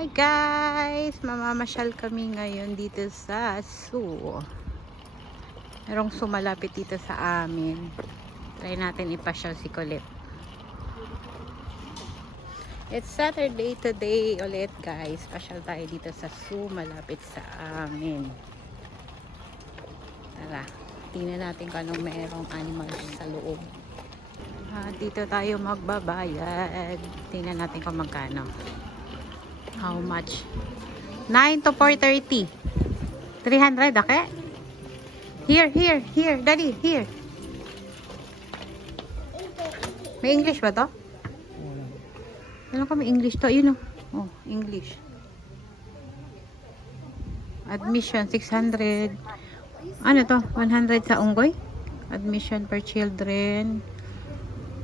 Hi guys! Mamamasyal kami ngayon dito sa zoo. Merong sumalapit dito sa amin. Try natin ipasyal si Colette. It's Saturday today ulit guys. Pasyal tayo dito sa zoo malapit sa amin. Tara, tingnan natin kung anong merong animals sa loob. Dito tayo magbabayad. Tingnan natin kung magkano. How much? 9 to 430. 300, okay? Here. Daddy, here. May English ba to? Alam ko may English to. Yun o. Oh, English. Admission, 600. Ano to? 100 sa unggoy? Admission per children.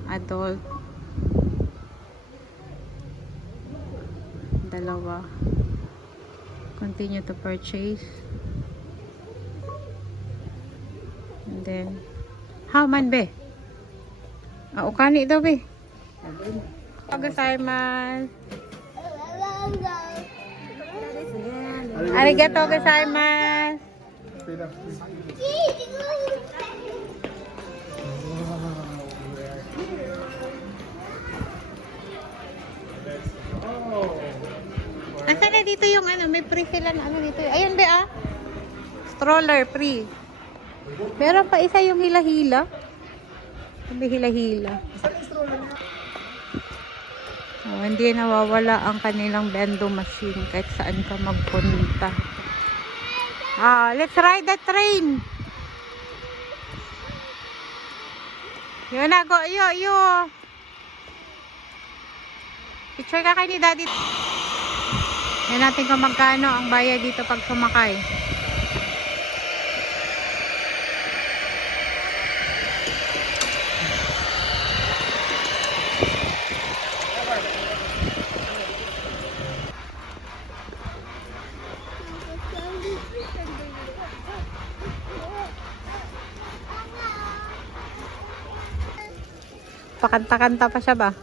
Adult. Dalawa. Continue to purchase. And then, how man be? Ukani daw be. Gozaimasu. Arigatou gozaimasu. Nasaan na dito yung ano, may free sila na ano dito. Ayun be stroller free. Meron pa isa yung hila-hila. May hila-hila. Oh, hindi nawawala ang kanilang bendo machine kahit saan ka magpunta. Let's ride the train. Yun na, go, yo. Picture ka kay ni Daddy. Yan natin kung magkano ang bayad dito pag sumakay. Pakanta-kanta pa siya ba?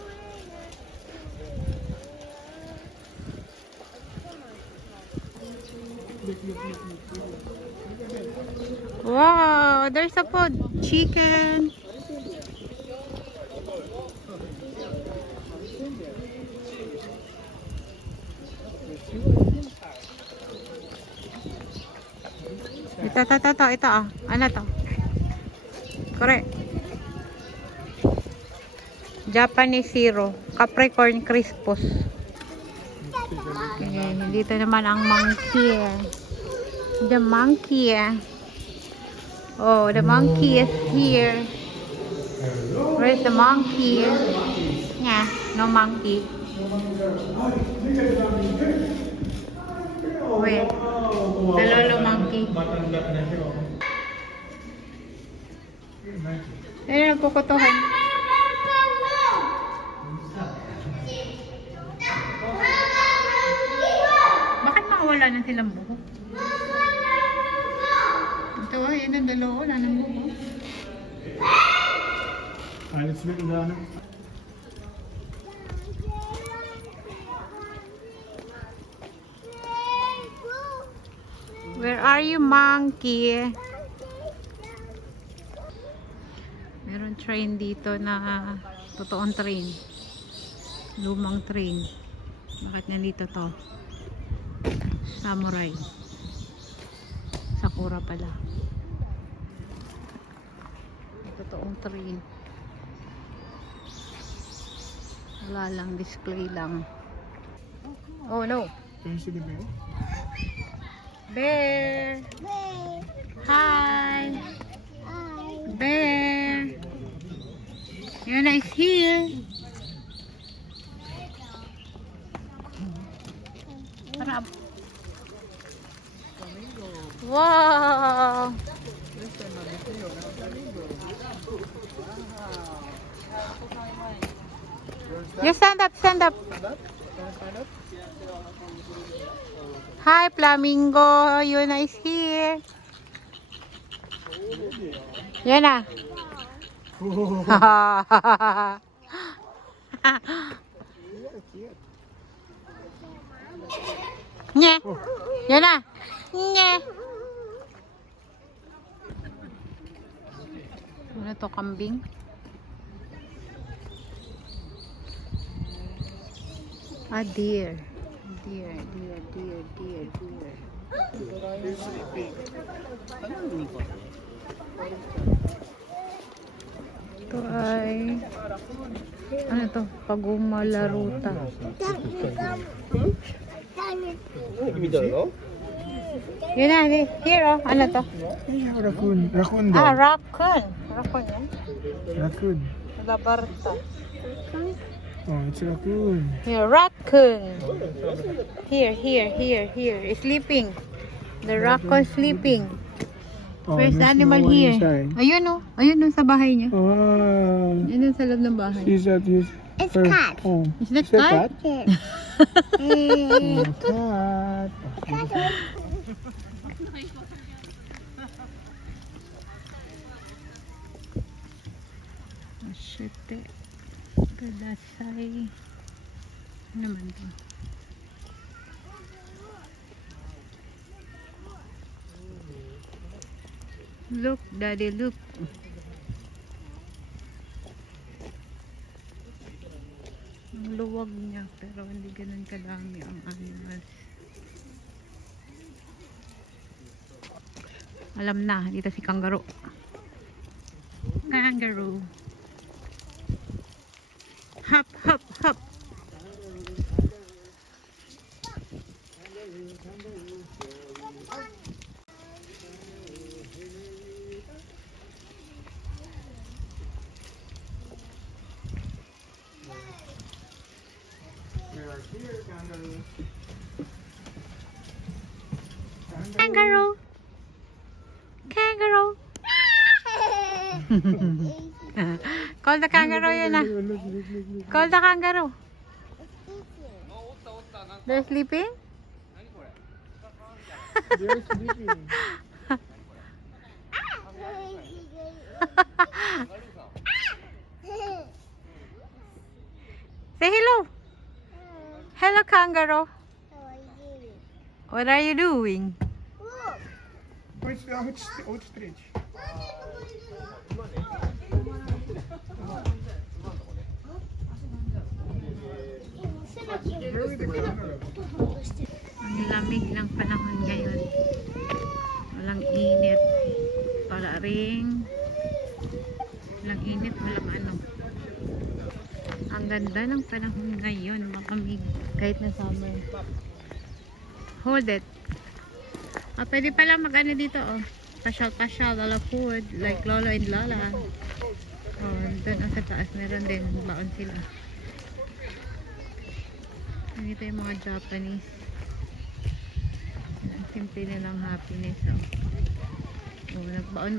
Wow, there's a food. Chicken. Ito. Ano to? Correct. Japanese Zero. Capricorn Crispus. Okay, dito naman ang monkey. The monkey. Oh, the monkey is here. Where's the monkey? Yeah, no monkey. Wait. The lolo monkey. Ayun, nagkukutuhan. Bakit makawala na silang buhok? Ito, yun ang dalawa. Wala nang buhok. Let's make it down. Where are you, monkey? Meron train dito na totoong train. Lumang train. Bakit nandito to? Samurai. Sakura pala. Totoong train. Wala lang, display lang. Oh no. Can you see the bear? Bear. Hi. Bear. Yuna is here. Harap. Wow. You stand up. Hi, Flamingo. Yuna is here. Yuna. Nye. Yan na. Nye. Ano to, kambing? Ah, deer. Deer. Ito ay ano to? Pagumalaruta. Yun na, here oh. Ano to? Yeah, raccoon. Raccoon Ah, dog. raccoon. Raccoon yan. Raccoon. Labarta. Oh, it's raccoon. Here, raccoon. Here. Sleeping. The raccoon sleeping. Oh, Where's the there's animal no one here? inside. Ayun oh. Ayun oh sa bahay niya. Oh, Ayun sa loob ng bahay. he's at his It's first cat. home. Is that Is that cat? cat? Yes. Oh, cat. Masyete. Kadasay. Ano naman to? Look, daddy, look. Ang luwag niya, pero hindi ganun kadami ang animals. Alam na, dito si kangaroo. Kangaroo. Hop, hop, hop. Kangaroo. Kangaroo. Call the kangaroo yun ah. Call the kangaroo. They're sleeping? They're sleeping. Say hello. Hello kangaroo. What are you doing? Ostrich. Ang lamig ng panahon ngayon. Walang init. Wala ring. Walang init, walang ano. Ang ganda ng panahon ngayon. Makamig. Kahit na summer. Hold it. Ah, pwede pala mag-ano dito, oh. Pasyal-pasyal, lala food. Like Lolo and Lola. Oh, doon sa taas. Meron din. Baon sila. Ito yung mga Japanese. Ang simple nilang happiness, oh. Oh, nagbaon.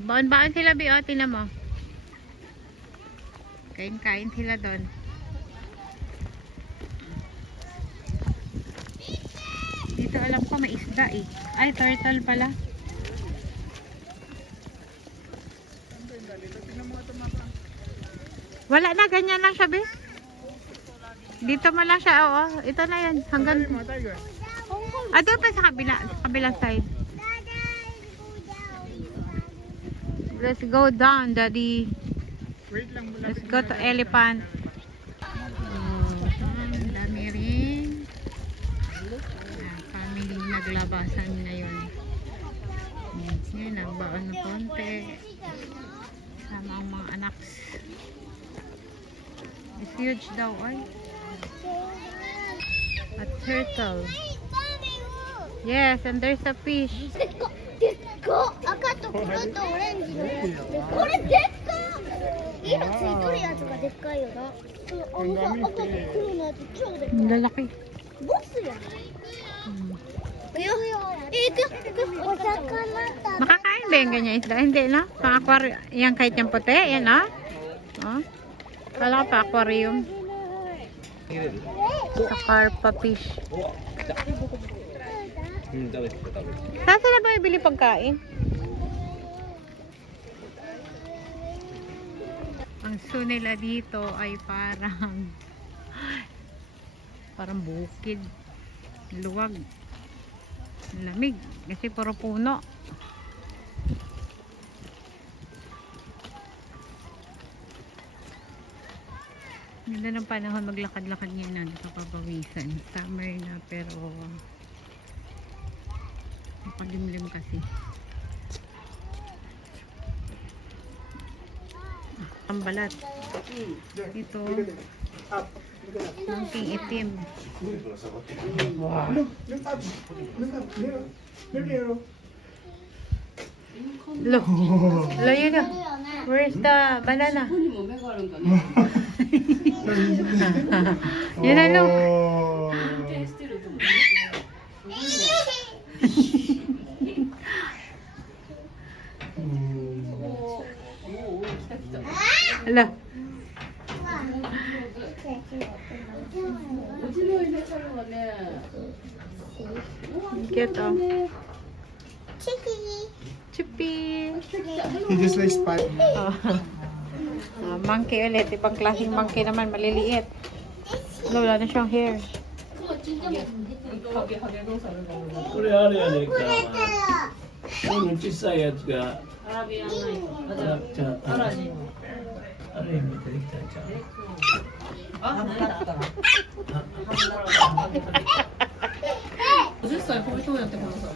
Baon-baon sila, Bi, oh. Tingnan mo. Kain-kain sila doon. Dito alam ko may isda eh. Ay, turtle pala. Wala na, ganyan lang siya, Bi. Dito mo lang siya, oo. Ito na yan. Hanggang... Ah, doon pa sa kabila. Sa kabilang side. Let's go down, Daddy. Wait lang. Let's go to elephant. Ang dami rin. Family naglabasan ngayon. Yan, nagbaon ng konti. Sama ang mga anak. It's huge daw, ay. A turtle. Yes, and there's a fish. でっかでっか赤と黒とオレンジのやつこれでっか色ついとるやつがでっかいよなあのさ赤と黒のやつ超でっかい Ang lalaki. ボスやんお魚だ Makakain ba yung ganyan isda? Hindi, no? Pang-aquarium. Yan kahit yung puti, yan, no? Oh. Kala ko pa aquarium. Sa carpa fish. Saan sila ba ibili pagkain? Ang zoo nila dito ay parang bukid. Luwag. Lamig. Kasi puro puno. Ganda ng panahon maglakad-lakad ngayon na nakapapawisan. Summer na pero makalimlim kasi. Ang balat. Ito. Monkey itim. Wow. Look up. Look up. There. There. Look. Look, you know. Where's the banana? Yun na, look. Ala. Cute, oh. Chippy. He just like spot. Oh. Monkey ulit. Ibang klaseng monkey naman. Maliliit. Wala na siyang hair. これあれやねんか。この小さいやつが。アラビアンナイト。アラジン。あれ見てきたんちゃう。50歳超えそうやってことさ。わ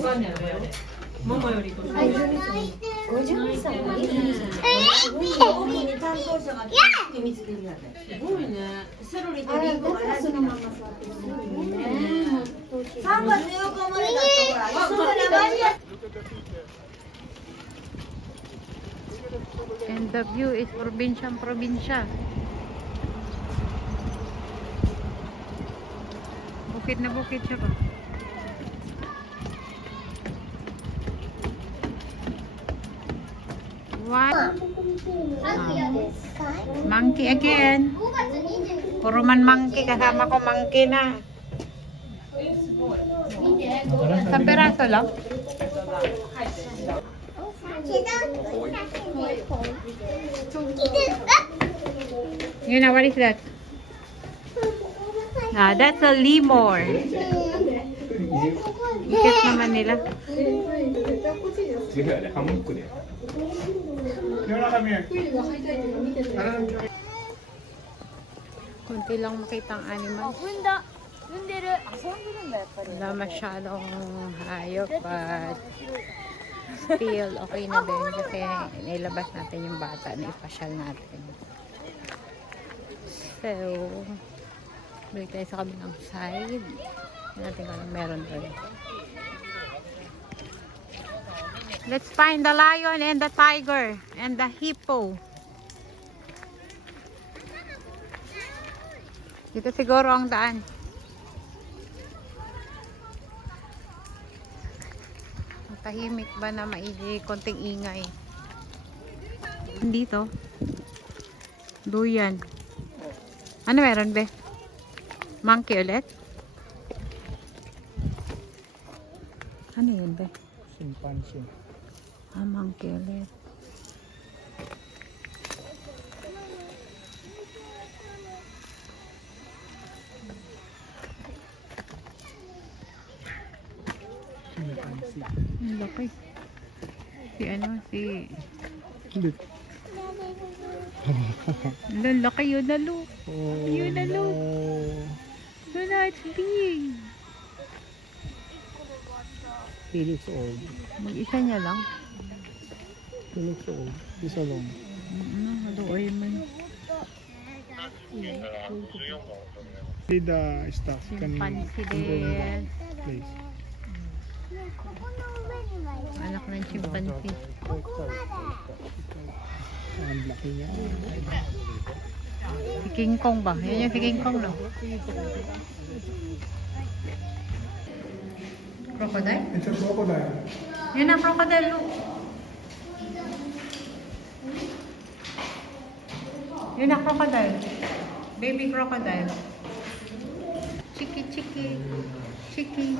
かんないよね。ママより50歳。50歳。担当者が見つけるやつ。すごいね。セロリとリンゴがそのまま座ってる。すごいね。3月8日までだったから。 And the view is probinsyang-probinsya. Bukid na bukid siya pa. What? Monkey again. Puro man monkey. Kasama ko monkey na. Sa peraso lang. You know, what is that? Ah, that's a lemur. Ikat naman nila. Kunti lang makita ang animal. Wala masyadong hayop but still okay na din kasi nilabas natin yung bata na ipasyal natin. So, balik tayo sa kabilang side. Hindi natin kung anong meron doon. Let's find the lion and the tiger and the hippo. Dito siguro ang daan. Tahimik ba na maigi konting ingay? Dito. Duyan. Ano meron be? Monkey ulit? Ano yun be? Chimpanzee. Ah, monkey ulit. Ang laki. Si Look. Laki yun na look. Oh, Yun na no. look. Yun na, it's big. He looks old. Mag-isa niya lang. He looks old. He's alone. Haluoy man. See the stuff. Chimpanzee Can go in din. that place. Anak ng chimpanzee. Ang laki niya. Si King Kong ba? Yan yung si King Kong, no? Crocodile? It's a crocodile. Yan ang crocodile, look. Yun ang crocodile. Baby crocodile. Chiki, chiki. Chiki.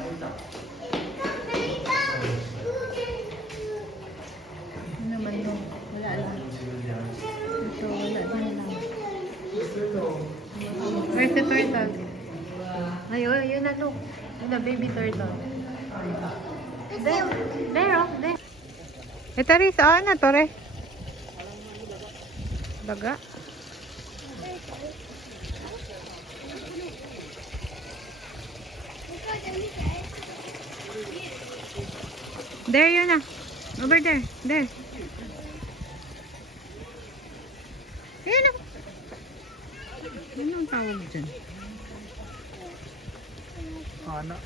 Ano naman yun? Wala lang. Ito, wala din lang. Where's the turtle? Ayun, yun na, look. The baby turtle. There, there, oh, there. Ito rin, saan na to rin? Daga. There, yun na. Over there, there. Yun na. Ano ang tawag dyan? Hana.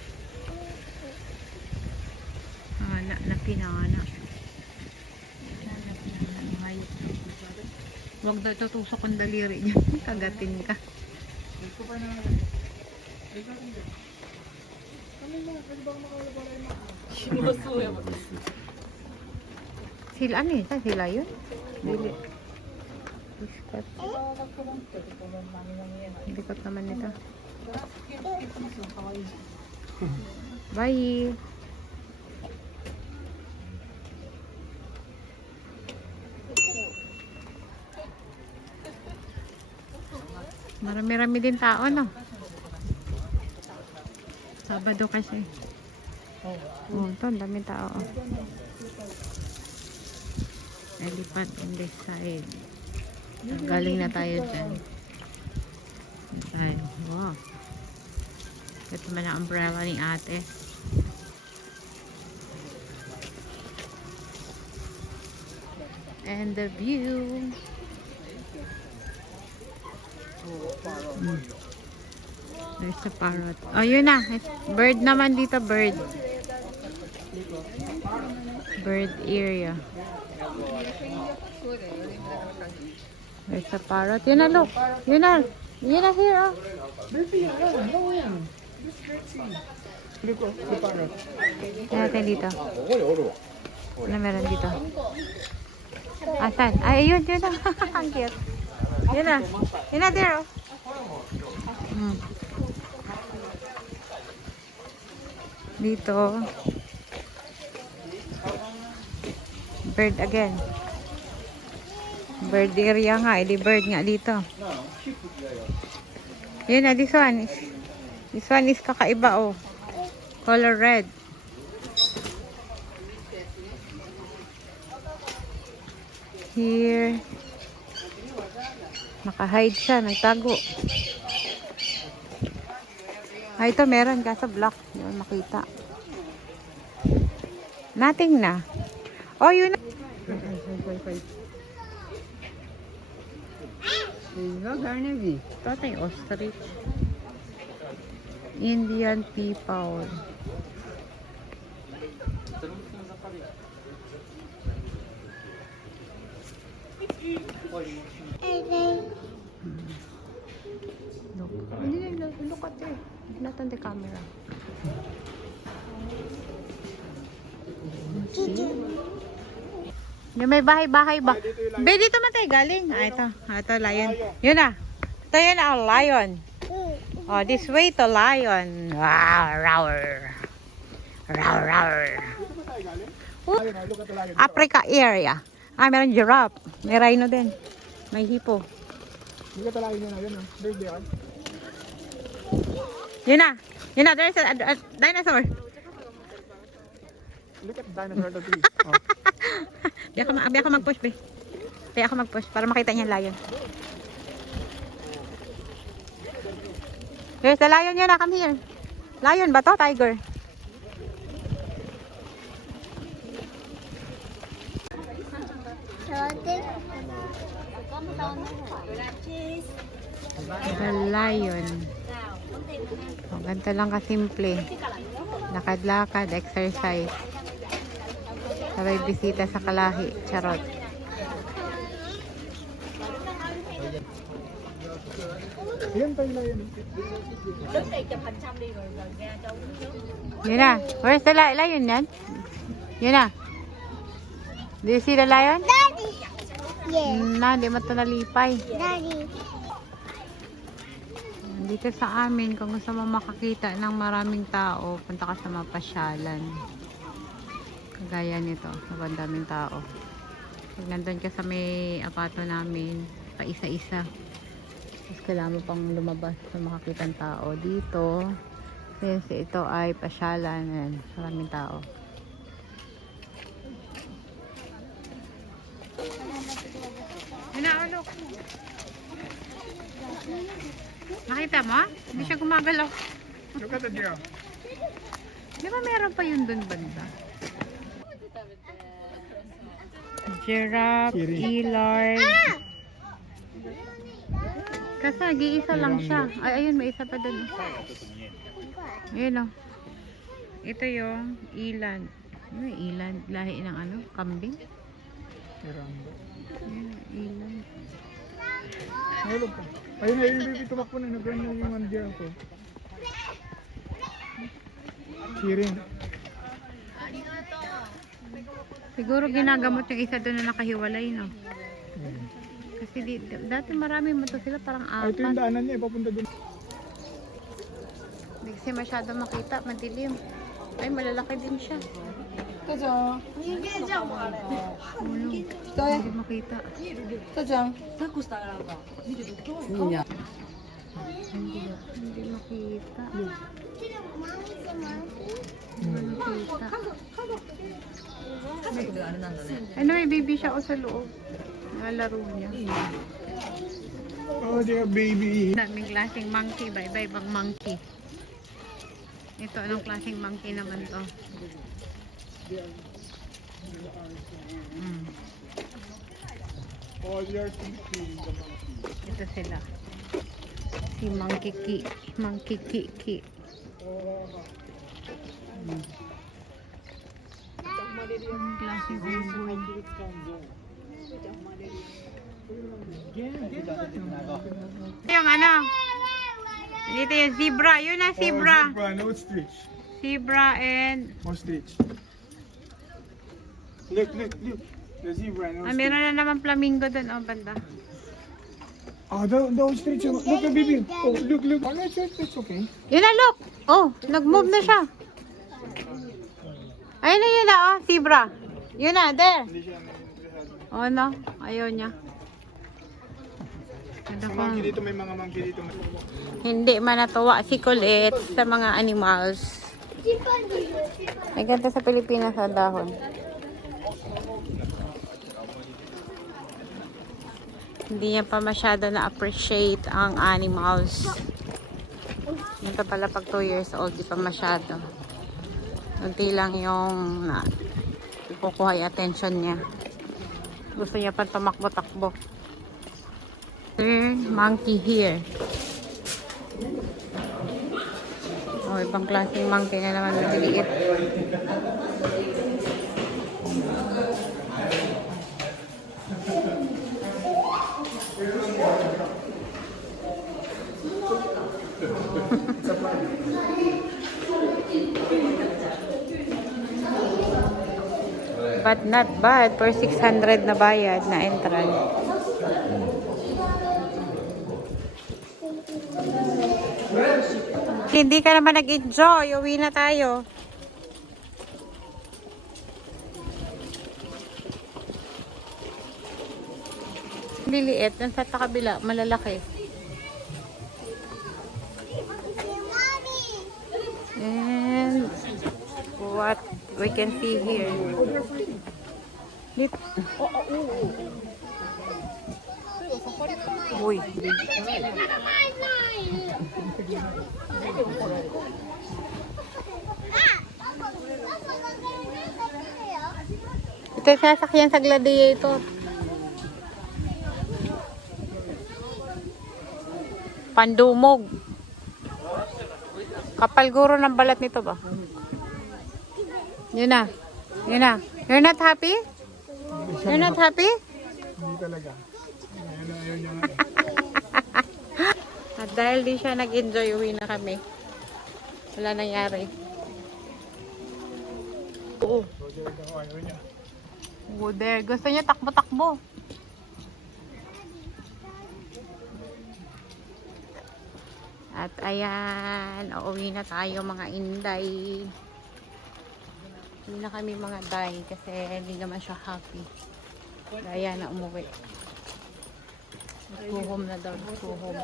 Hana na pinana. Huwag daw tutusok ang daliri niya. Kagatin ka. Sila ano eh? Sila yun? Dili. Biskat. Likot naman nito. Bye! Marami-rami din tao, no? Sabado kasi. Oh, ito, ang daming tao. Elephant on this side. Galing na tayo dyan. Ay, wow. Ito man ang umbrella ni ate. And the view. There's a parrot. Oh, yun na. Bird naman dito, bird. Bird area. There's a parrot. Yun na, look. Yun na. Yun na here, oh. Look, oh, the parrot. Yan natin dito. Ano meron dito? Asan? Ay, yun, yun na. Ang cute. Yun na. Yun na, there, oh. Dito. Bird again. Bird area nga. Edi bird nga dito. Yun na, this one is kakaiba, oh. Color red. Here. Naka-hide siya, nagtago. Ay, ito meron kaso black. Hindi ko makita. Nothing na. Oh, yun na. Ito tayo, ostrich. Indian people. Look at there. Not on the camera. Yung may bahay-bahay ba? Be, dito man tayo galing. Ah, ito. Ah, ito, lion. Yun na. Ito yun ang lion. Oh, this way to lion. Wow, roar. Roar, roar. Africa area. Ah, meron giraffe. May rhino din. May hippo. Hindi ka talaga yun na yun, oh. There's the Yun na. Yun na. There's a dinosaur. Look at the dinosaur the tree. Oh. Biya ako mag-push, be. Biya ako mag-push para makita niya yung lion. There's the lion yun na. Come here. Lion ba to? Tiger. The lion. Oh, ganito lang kasimple. Lakad-lakad, exercise. Sabay bisita sa kalahi. Charot. Yan tayo na yun. Yun na. Where's the lion yan? Yun na. Do you see the lion? Daddy. Yes. Na, di mo ito nalipay. Daddy. Dito sa amin, kung gusto mo makakita ng maraming tao, punta ka sa mapasyalan. Kagaya nito, daming tao. Pag nandun ka sa may apato namin, pa isa-isa. Tapos kailangan mo pang lumabas sa makakitang tao dito. Kasi ito ay pasyalan. Ayan, maraming tao. Hinaalok. Nakita mo? Hindi siya gumagalaw. Look at the deer. Di ba meron pa yun dun banda? Giraffe, Elard. Kasi nag-iisa lang siya. Ay, ayun, may isa pa dun. Ayun o. Ito yung eland. Ano yung eland? Lahi ng ano? Kambing? Miranda. Ayun, eland. Nahulog ka. Ayun na, yung baby tumakbo na. Nag-run na yung one deer ko. Cheering. Siguro ginagamot yung isa doon na nakahiwalay, no? Kasi dati marami mo to sila, parang Ay, ito yung apat. daanan niya. Papunta doon. Hindi kasi masyado makita, madilim. Ay, malalaki din siya. 짜잔. Ulo. Hindi makita. 짜잔. 누구냐? Hindi makita. Ano, may baby siya o sa loob. Nalalaro niya. Oh, dear baby. Daming klaseng monkey, iba-ibang monkey. Ito, anong klaseng monkey naman to? Oh, they are sleeping. Ito sila. Si Monkey Ki. Monkey Ki. Anong klaseng unggoy? Yung ano? Dito yung zebra. Yun na zebra. Oh, zebra, no ostrich. Zebra and... Ostrich. Look. The zebra, no Ah, ostrich. meron na naman flamingo doon. Oh, banda. Oh, the ostrich. Look at baby. Oh, look. Oh, that's okay. Yun na, look! Oh, nag-move na siya. Ayun na yun na, oh, zebra. Yun na, there. Hindi siya na-interesado. Oh, no. Ayaw niya. Ganda Sa ko. monkey dito, may mga monkey dito. Hindi man natuwa si Colette sa mga animals. Ay, ganda sa Pilipinas sa dahon. Hindi niya pa masyado na-appreciate ang animals. Ito pala pag 2 years old, di pa masyado. Unti lang yung kukuha yung attention niya. Gusto niya pa tumakbo-takbo. Monkey here. Oh, ibang klaseng monkey na naman maliliit. But not bad for 600 na bayad na entrance. Hindi ka naman nag-enjoy. Uwi na tayo. Liliit. Yung sa kabila, malalaki. And what we can see here. Uy. Ito yung sasakyan sa Gladiator. Pandumog. Kapal guro ng balat nito ba? Yun na. You're not happy? You're not happy? Hindi talaga. Ayaw niya nga. At dahil di siya nag-enjoy, uwi na kami. Wala nangyari. Oo. Ayaw niya. Oo, there. Gusto niya takbo-takbo. At ayan, uuwi na tayo mga inday. Hindi na kami mga day kasi hindi naman siya happy. Kaya na umuwi. Let's go home na daw. Let's go home.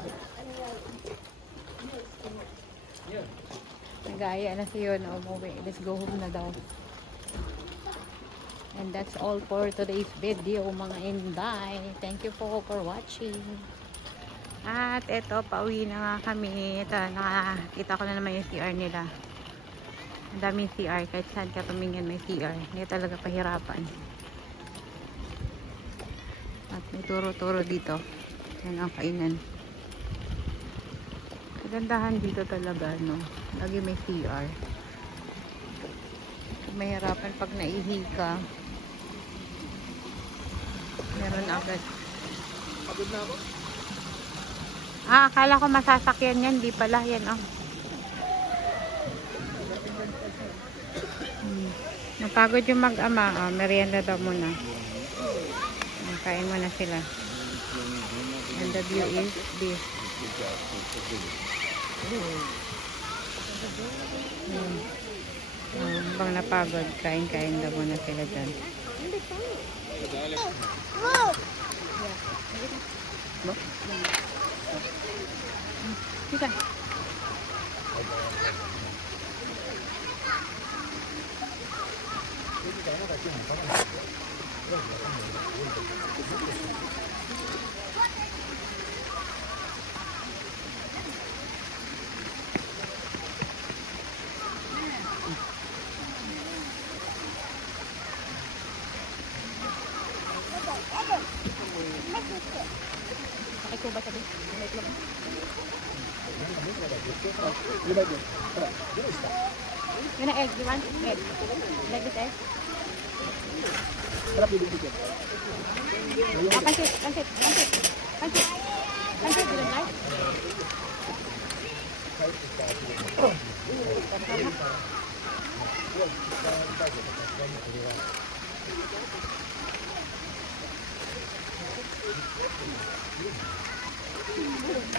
Nag-aaya na siya na umuwi. Let's go home na daw. And that's all for today's video, mga inday. Thank you for watching. At eto, pauwi na nga kami. Ito, nakakita ko na naman yung CR nila. Ang daming CR. Kahit saan ka tumingin may CR. Hindi talaga pahirapan. At may turo-turo dito. Yan ang kainan. Kagandahan dito talaga, no? Lagi may CR. Mahirapan pag naihi ka. Meron agad. Pagod na ako. Akala ko masasakyan yan. Di pala yan, oh. Napagod yung mag-ama. Oh, merienda daw muna. Kain muna sila. And the view is this. Bang napagod, kain-kain daw muna sila dyan. Kita. Pakai coba tadi. Gonna egg, you want egg? Like this egg? Pancit, pancit, pancit, pancit, pancit, you don't like?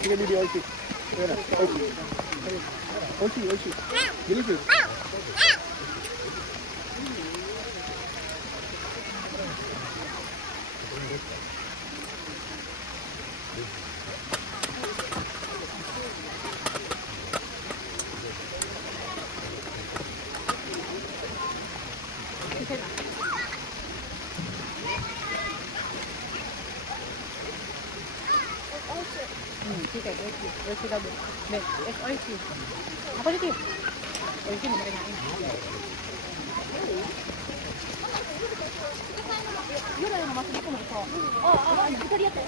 Ini video oishi. Oishi, oishi. Delicious. Sige, oishi daw. It's oishi. Apa dito? Oishi mo kinain. Yun na yung masarap ko ito. Ito dito.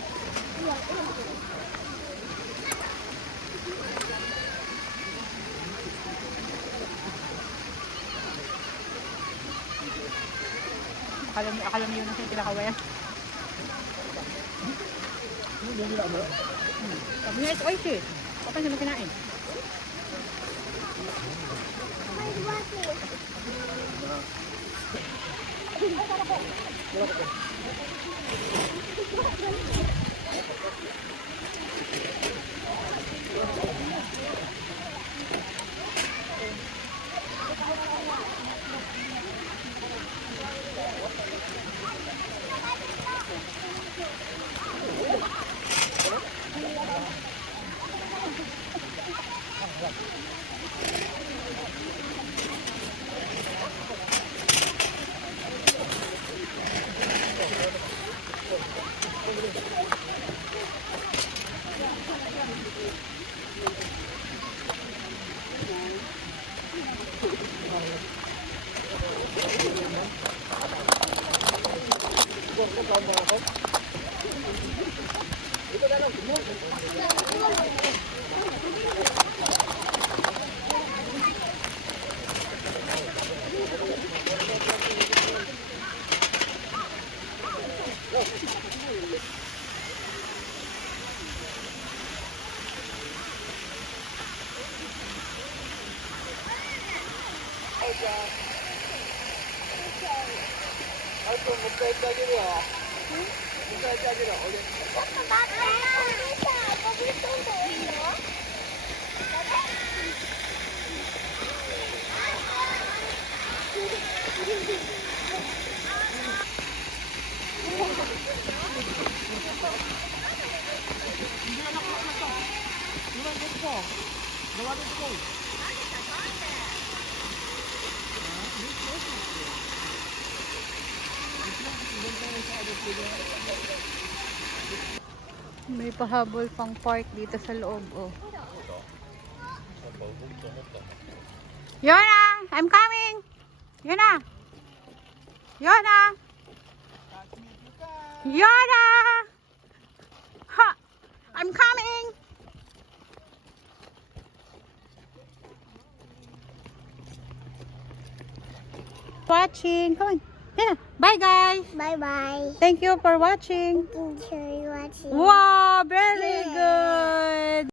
Akala mo yun na siya pinakawayan. Sabi niya, it's oishi. Kapag niya mo kinain. May pahabol pang park dito sa loob, oh. Yona! I'm coming! Yona! Yona! Yona! Ha! I'm coming! Watching. Come on. Yeah. Bye, guys. Bye bye. Thank you for watching. Thank you for watching. Wow, very good.